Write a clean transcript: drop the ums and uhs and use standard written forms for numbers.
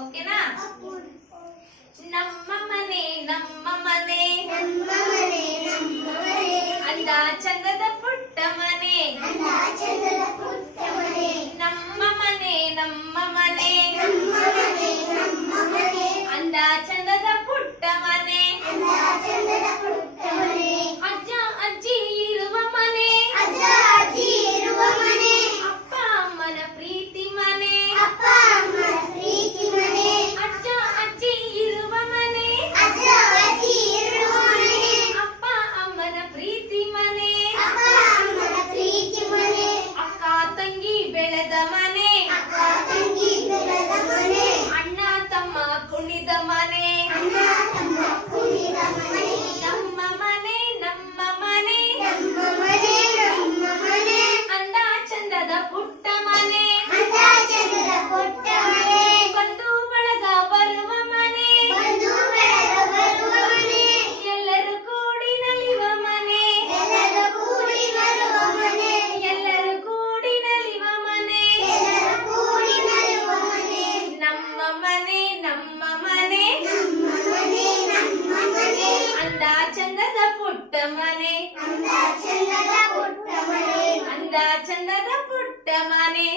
ಓಕೆನಾ? ನಮ್ಮ ಮನೆ ನಮ್ಮ ಮನೆ ಅಂದ ಚಂದದ ಪುಟ್ಟ ಮನೆ. ನಮ್ಮ ಮನೆ ನಮ್ಮ ಮನೆ ಅಂದ ಚಂದದ ಪುಟ್ಟ ಮನೆ. ಅಜ್ಜ ಅಜ್ಜಿ ಇರುವ ಮನೆ, ಅಪ್ಪ ಅಮ್ಮನ ಪ್ರೀತಿ ಮನೆ. ಅಜ್ಜ ಅಜ್ಜಿ ಇರುವ ಮನೆ, ಅಪ್ಪ ಅಮ್ಮನ ಪ್ರೀತಿ ಮನೆ. ಅಕ್ಕ ತಂಗಿ ಬೆಳೆದ ಮನೆ, ಅಣ್ಣ ತಮ್ಮ ಕುಣಿದ ಮನೆ. ನಮ್ಮ ಮನೆ ನಮ್ಮ ಮನೆ ಅಂದ ಚಂದದ ಪುಟ್ಟ ಮನೆ. ಬಂಧು ಬಳಗ ಬರುವ ಮನೆ, ಎಲ್ಲರೂ ಕೂಡಿ ನಲಿವ ಮನೆ. ಎಲ್ಲರೂ ಕೂಡಿ ನಲಿವ ಮನೆ. ನಮ್ಮ ಮನೆ ನಮ್ಮ ಮನೆ ಅಂದ ಚಂದದ ಪುಟ್ಟ ಮನೆ. ಅಂದ ಚಂದದ ಪುಟ್ಟ ಮನೆ.